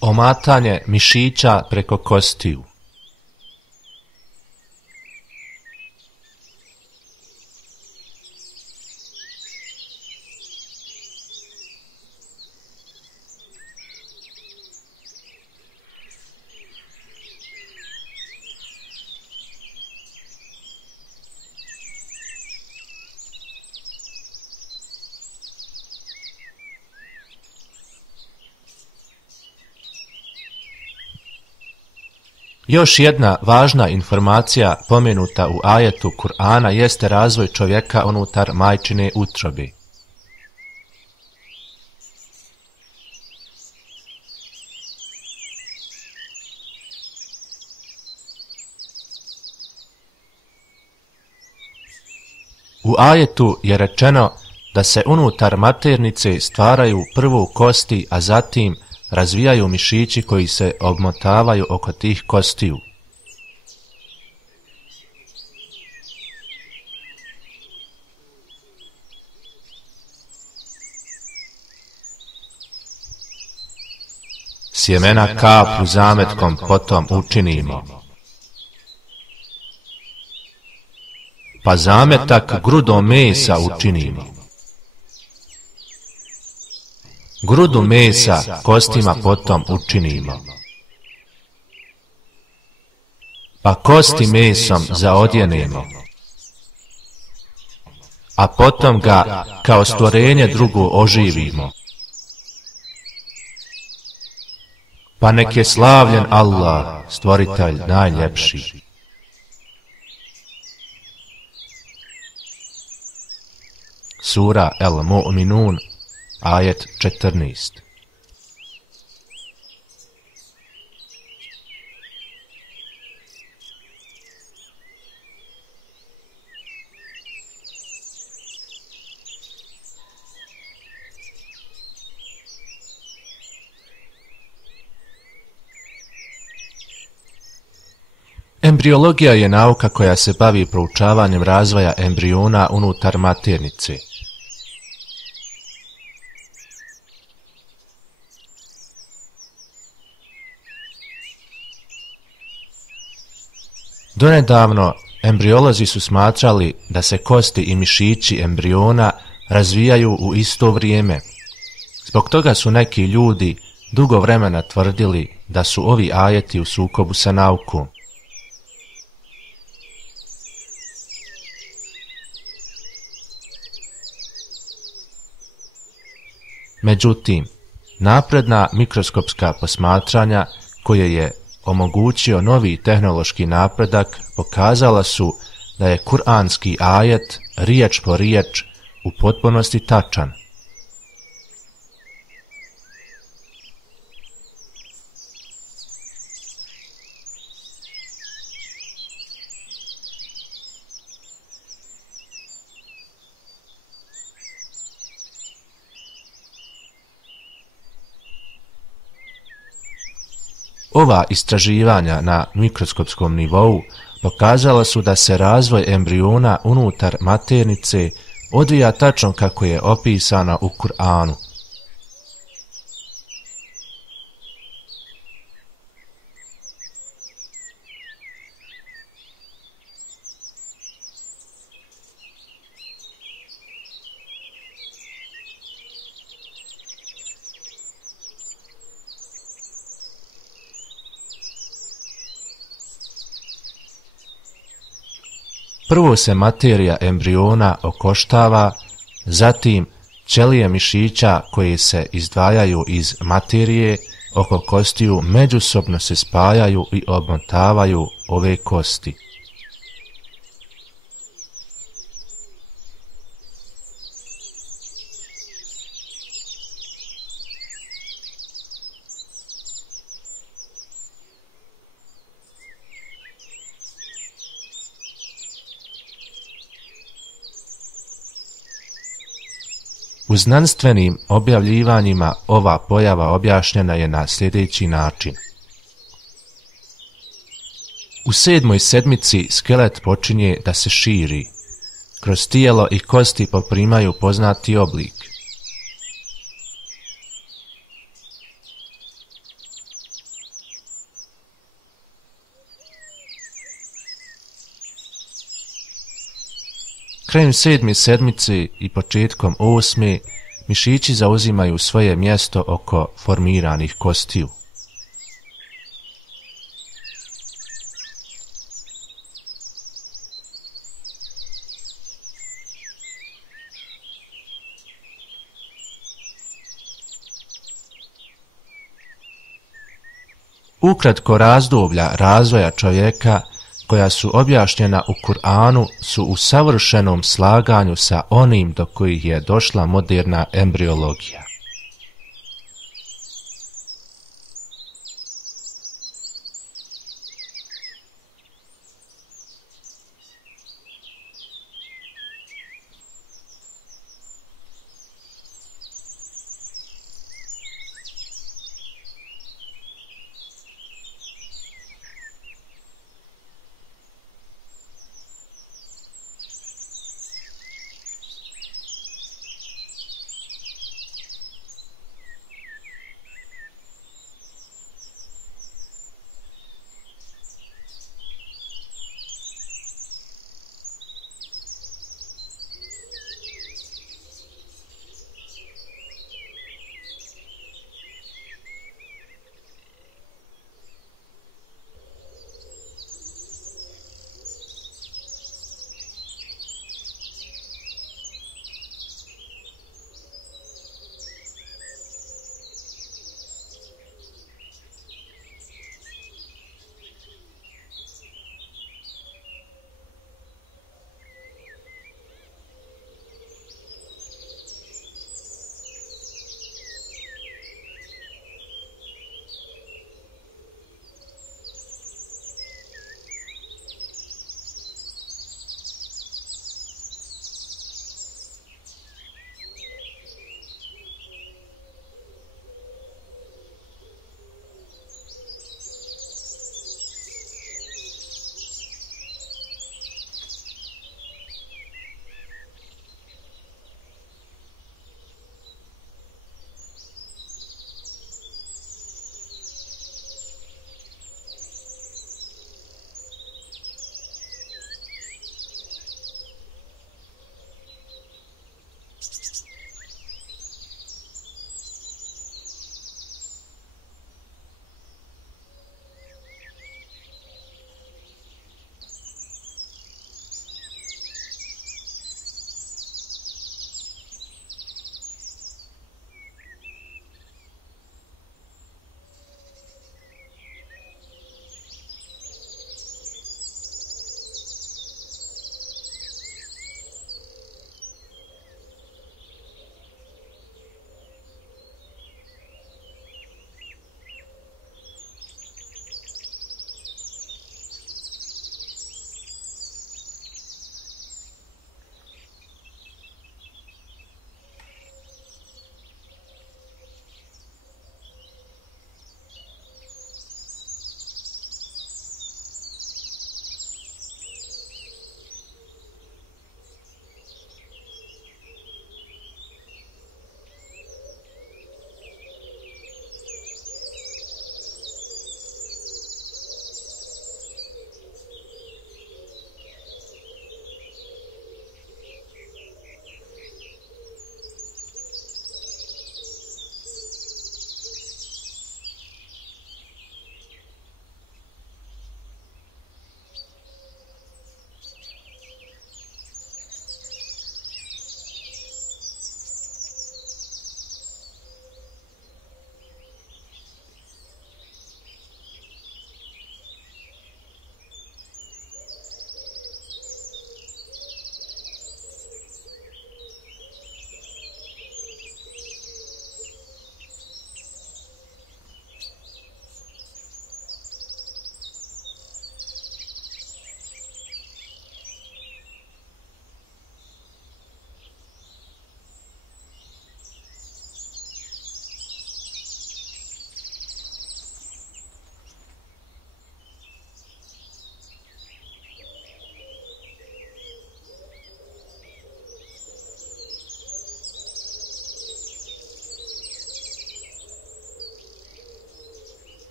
Omatanje mišića preko kostiju. Još jedna važna informacija pomenuta u ajetu Kur'ana jeste razvoj čovjeka unutar majčine utrobe. U ajetu je rečeno da se unutar maternice stvaraju prvo kosti, a zatim razvijaju mišići koji se obmotavaju oko tih kostiju. Sjemena kaplju zametkom potom učinimo, pa zametak grudom mesa učinimo. Grudu mesa kostima potom učinimo, pa kosti mesom zaodjenemo, a potom ga kao stvorenje drugo oživimo. Pa nek je slavljen Allah, stvoritelj najljepši. Sura El-Mu'minun, ajet 14. Embriologija je nauka koja se bavi proučavanjem razvoja embriona unutar maternice. Donedavno, embriolozi su smatrali da se kosti i mišići embriona razvijaju u isto vrijeme. Zbog toga su neki ljudi dugo vremena tvrdili da su ovi ajeti u sukobu sa naukom. Međutim, napredna mikroskopska posmatranja koje je omogućio novi tehnološki napredak pokazala su da je kuranski ajet riječ po riječ u potpunosti tačan. Ova istraživanja na mikroskopskom nivou pokazala su da se razvoj embriona unutar maternice odvija tačno kako je opisano u Kur'anu. Prvo se materija embriona okoštava, zatim ćelije mišića koje se izdvajaju iz materije oko kostiju međusobno se spajaju i obmotavaju ove kosti. U znanstvenim objavljivanjima ova pojava objašnjena je na sljedeći način. U 7. sedmici skelet počinje da se širi, kroz tijelo i kosti poprimaju poznati oblik. Krajem 7. sedmice i početkom 8. mišići zauzimaju svoje mjesto oko formiranih kostiju. Ukratko, razdoblja razvoja čovjeka koja su objašnjena u Kur'anu su u savršenom slaganju sa onim do kojih je došla moderna embriologija.